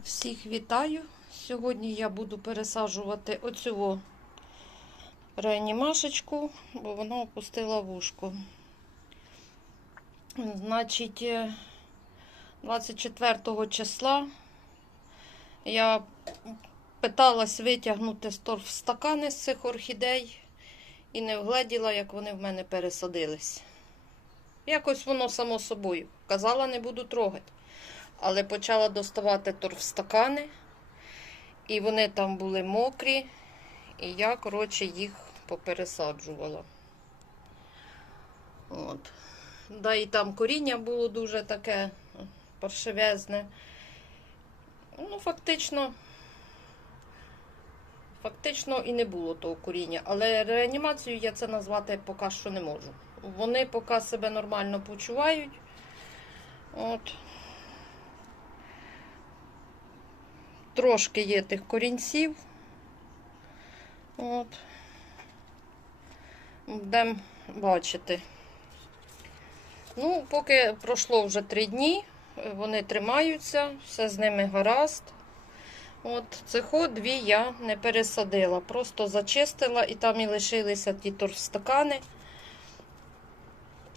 Всіх вітаю. Сьогодні я буду пересаджувати оцю реанімашечку, бо вона опустила вушку. Значить, е, 24 числа я питалась витягнути з торфстакани з цих орхідей і не вгледіла, як вони в мене пересадились. Якось воно само собою. Казала, не буду трогати. Але почала доставати торфстакани, і вони там були мокрі, і я, коротше, їх попересаджувала. От. Да, і там коріння було дуже таке паршевезне. Ну, фактично, фактично і не було того коріння. Але реанімацію я це назвати поки що не можу. Вони поки себе нормально почувають. От. Трошки є тих корінців. От. Будемо бачити. Ну, поки пройшло вже три дні, вони тримаються, все з ними гаразд. От, цехо дві я не пересадила, просто зачистила і там і лишилися ті торфстакани.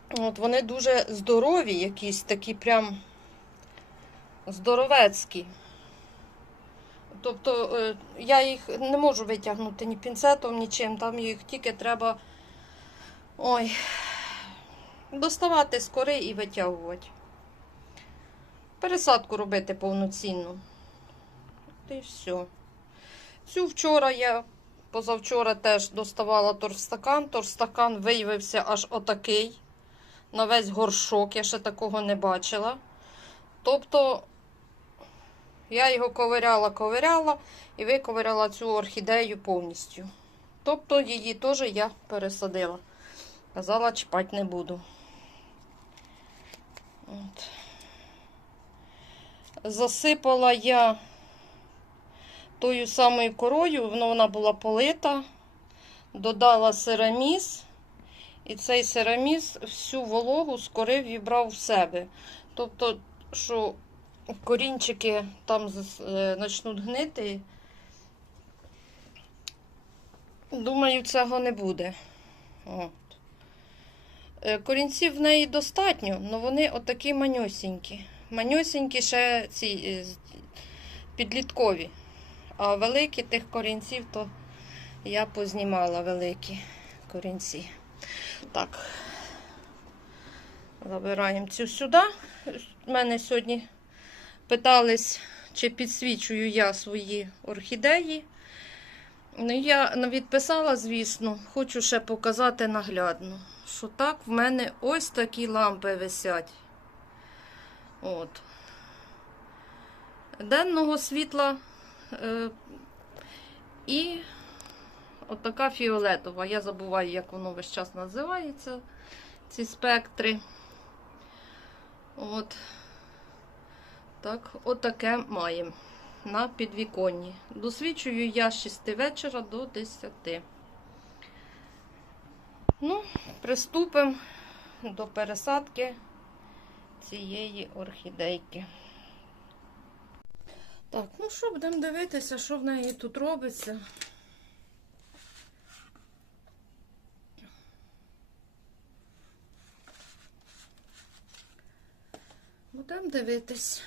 От, вони дуже здорові, якісь такі прям здоровецькі. Тобто е, я їх не можу витягнути ні пінцетом, нічим. Там їх тільки треба ой, доставати з кори і витягувати. Пересадку робити повноцінну. І все. Цю вчора я позавчора теж доставала торфстакан. Торфстакан виявився аж отакий. На весь горшок, я ще такого не бачила. Тобто. Я його ковиряла, ковиряла і виковиряла цю орхідею повністю. Тобто її теж я пересадила. Казала, чіпати не буду. От. Засипала я тою самою корою, вона була полита, додала сераміс, і цей сераміс всю вологу з кори вібрав в себе. Тобто, що корінчики там е, почнуть гнити. Думаю, цього не буде. От. Е, Корінців в неї достатньо, але вони отакі манюсінькі. Манюсінькі ще ці е, підліткові. А великі тих корінців, то я познімала великі корінці. Так, забираємо цю сюди. У мене сьогодні питались, чи підсвічую я свої орхідеї. Ну, я відписала, звісно, хочу ще показати наглядно, що так в мене ось такі лампи висять. От. Денного світла е, і отака фіолетова. Я забуваю, як воно весь час називається, ці спектри. От. Так, отаке маємо на підвіконні. Досвідчую я з 6 вечора до 10. Ну, приступимо до пересадки цієї орхідейки. Так, ну що, будемо дивитися, що в неї тут робиться. Будемо дивитись.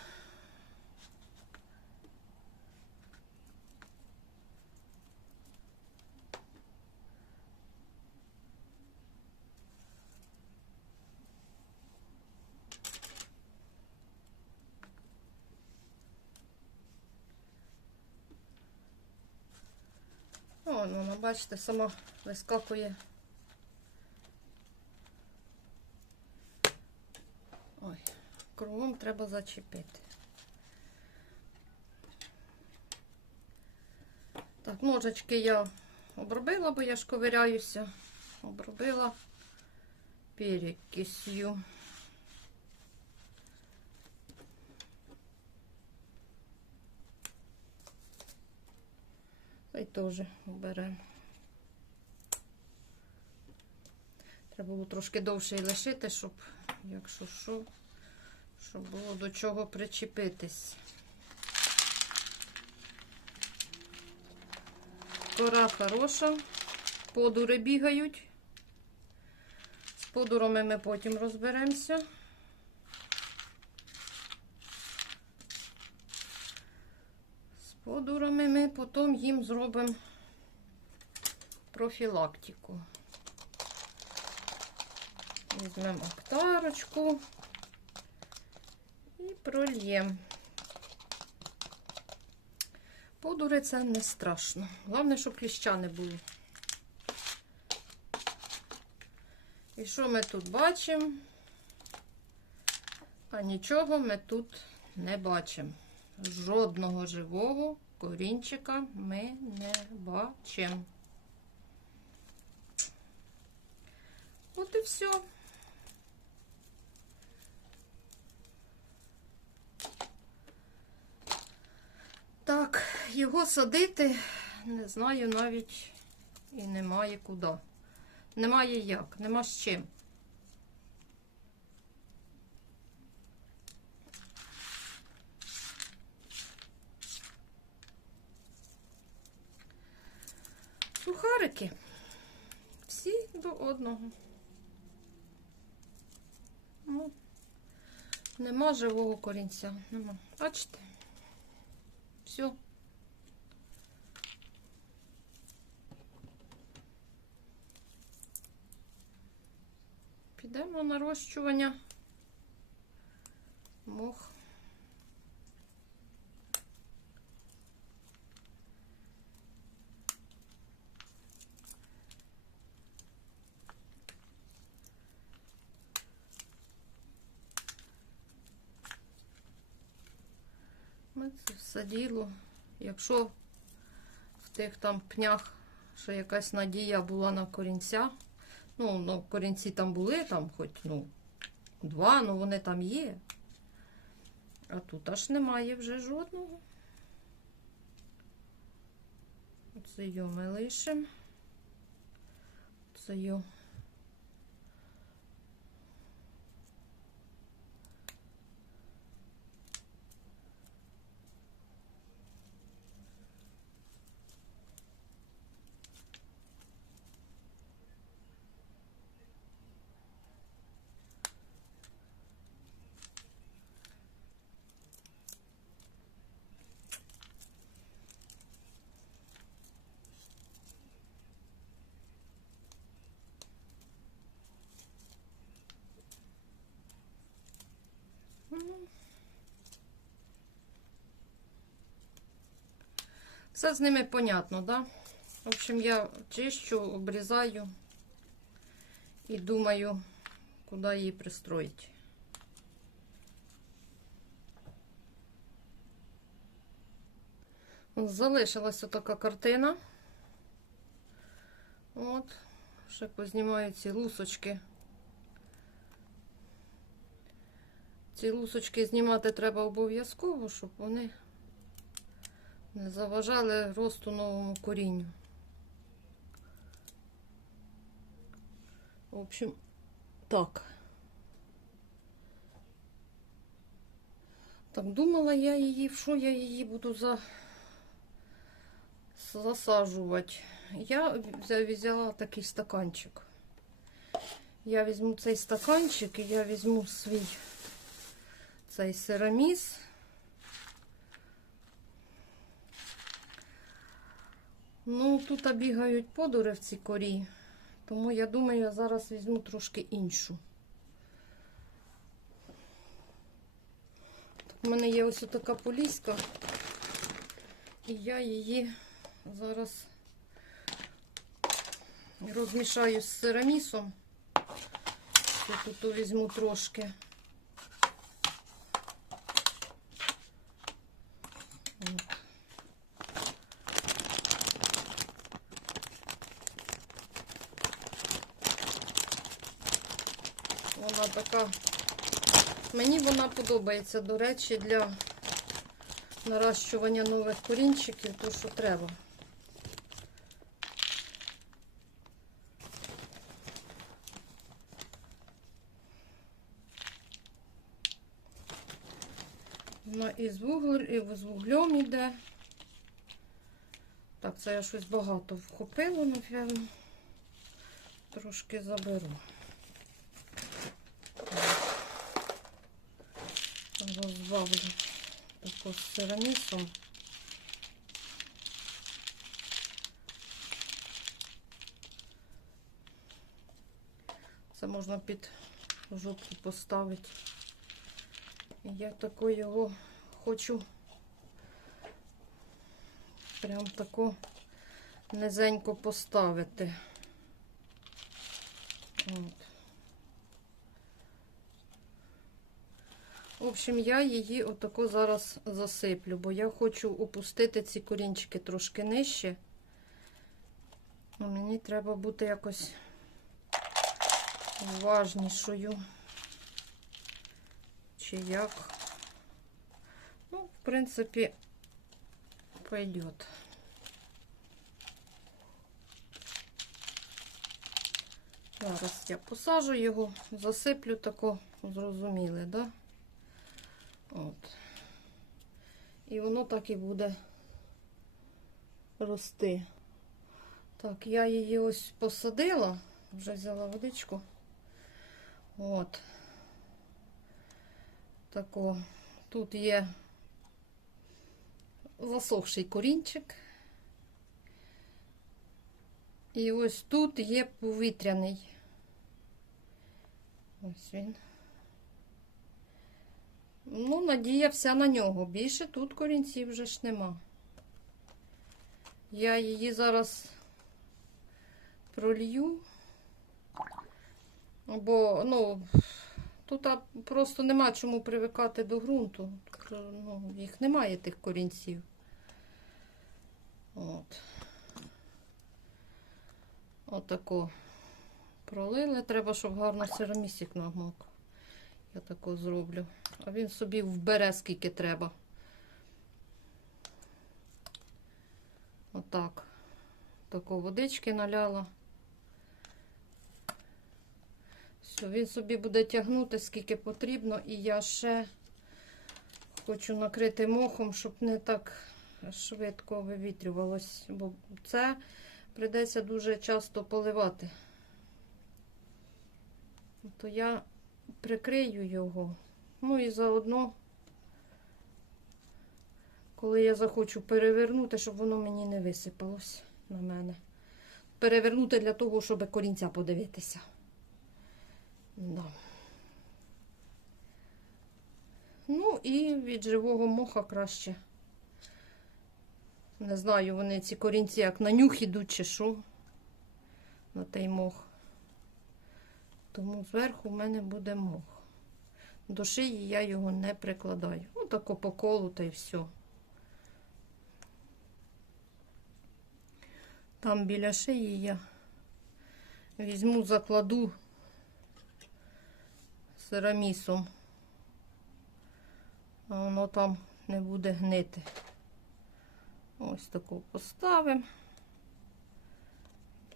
Ну, вона, бачите, сама вискакує. Ой, кругом треба зачепити. Так, ножички я обробила, бо я ж ковиряюся. Обробила перекисью. Хай теж беремо. Треба було трошки довше і лишити, щоб, якщо що, щоб було до чого причепитись. Кора хороша, подури бігають. З подурами ми потім розберемося. Подурами ми потім їм зробимо профілактику. Візьмемо актарочку і прольємо. Подури це не страшно. Головне, щоб кліща не було. І що ми тут бачимо? А нічого ми тут не бачимо. Жодного живого корінчика ми не бачимо. От і все. Так, його садити, не знаю навіть і немає куди. Немає як, нема з чим. До одного. Ну, нема живого корінця. Нема. Бачите? Все. Підемо на розчування. Мох. Ми це все діло. Якщо в тих там пнях ще якась надія була на корінця, ну, ну корінці там були, там хоч ну, два, ну вони там є. А тут аж немає вже жодного. Це його ми лишимо. Це його. Все з ними понятно, да? В общем, я чищу, обрізаю і думаю, куди її пристроїти. Залишилася така картина. От, ще познімаю ці лусочки. Ці лусочки знімати треба обов'язково, щоб вони не заважали росту новому корінню. В общем, так. Так, думала я її, що я її буду за... засаджувати. Я взя- взяла такий стаканчик. Я візьму цей стаканчик і я візьму свій цей сераміс. Ну, тут бігають подури в цій корі, тому я думаю, я зараз візьму трошки іншу. Так, у мене є ось така поліська, і я її зараз розмішаю з серамісом. Я тут візьму трошки. От. Вона така. Мені вона подобається, до речі, для наращування нових корінчиків, то що треба. Вона і з, вуглем, і з вуглем іде. Так, це я щось багато вхопила, напевно. Трошки заберу. Розбавлю таку з сирамісом. Це можна під жопку поставити. І я тако його хочу прям тако низенько поставити. От. В общем, я її отако зараз засиплю, бо я хочу опустити ці корінчики трошки нижче. Ну, мені треба бути якось уважнішою. Чи як? Ну, в принципі, пойдет. Зараз я посажу його, засиплю тако, зрозуміли, да? От. І воно так і буде рости. Так, я її ось посадила, вже взяла водичку. От. Тако. Тут є засохший корінчик. І ось тут є повітряний. Ось він. Ну, надія вся на нього. Більше тут корінців вже ж нема. Я її зараз пролью. Бо, ну, тут просто нема чому привикати до ґрунту. Ну, їх немає тих корінців. От. Отако пролили. Треба, щоб гарно сиромісік намок. Я тако зроблю. А він собі вбере скільки треба. Отак. Тако водички наляла. Все, він собі буде тягнути скільки потрібно, і я ще хочу накрити мохом, щоб не так швидко вивітрювалось, бо це прийдеться дуже часто поливати. То я прикрию його. Ну і заодно, коли я захочу перевернути, щоб воно мені не висипалось на мене. Перевернути для того, щоб корінця подивитися. Да. Ну і від живого моха краще. Не знаю, вони ці корінці як на нюх ідуть чи що. На той мох. Тому зверху в мене буде мох. До шиї я його не прикладаю. Отако по колу та й все. Там біля шиї я візьму, закладу серамісом. А воно там не буде гнити. Ось таку поставимо.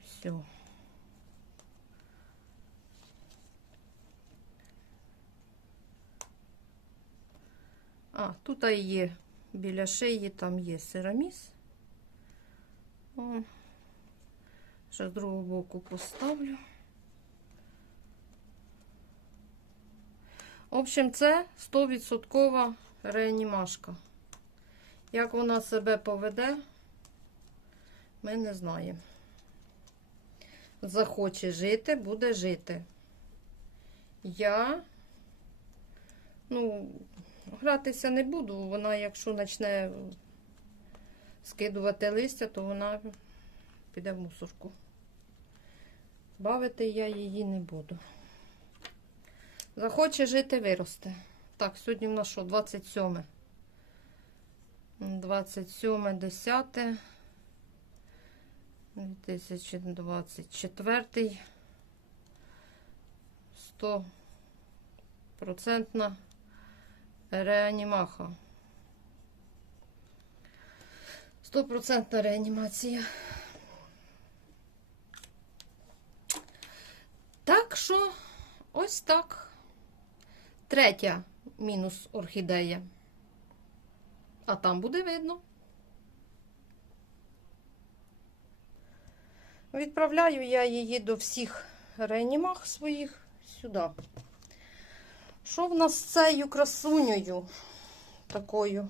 Все. А, тут і є біля шиї, там є сираміс. О, ще з другого боку поставлю. В общем, це 100% реанімашка. Як вона себе поведе, ми не знаємо. Захоче жити, буде жити. Я, ну, гратися не буду. Вона, якщо почне скидувати листя, то вона піде в мусорку. Бавити я її не буду. Захоче жити, виросте. Так, сьогодні в нас що, 27. 27, 10, 2024. 100 процентна реанімаха. 100% реанімація. Так що, ось так. Третя мінус орхідея. А там буде видно. Відправляю я її до всіх реанімах своїх сюди. Що в нас з цією красунею такою?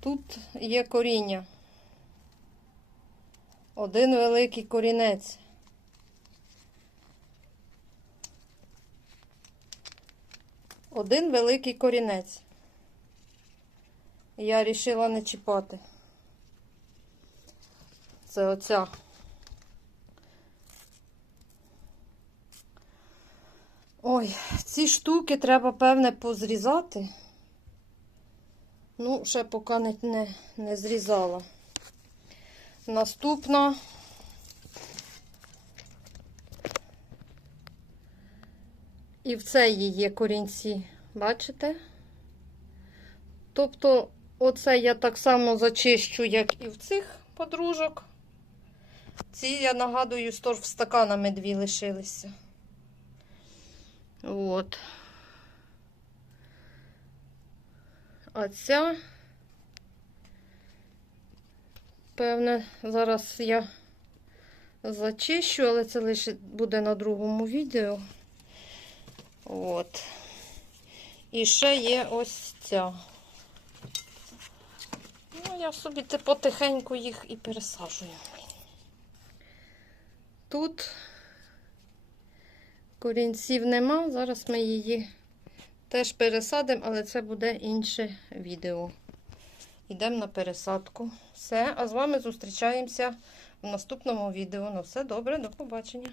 Тут є коріння. Один великий корінець. Один великий корінець. Я вирішила не чіпати. Це оця. Ой, ці штуки треба, певне, позрізати. Ну, ще поки не, не, не зрізала. Наступна. І в цей є корінці, бачите? Тобто, оце я так само зачищу, як і в цих подружок. Ці, я нагадую, з торфстаканами дві лишилися. От. А ця, певне, зараз я зачищу, але це лише буде на другому відео. От. І ще є ось ця. Ну, я собі потихеньку їх і пересаджую. Тут корінців нема, зараз ми її теж пересадимо, але це буде інше відео. Йдемо на пересадку. Все, а з вами зустрічаємося в наступному відео. Ну, все добре, до побачення.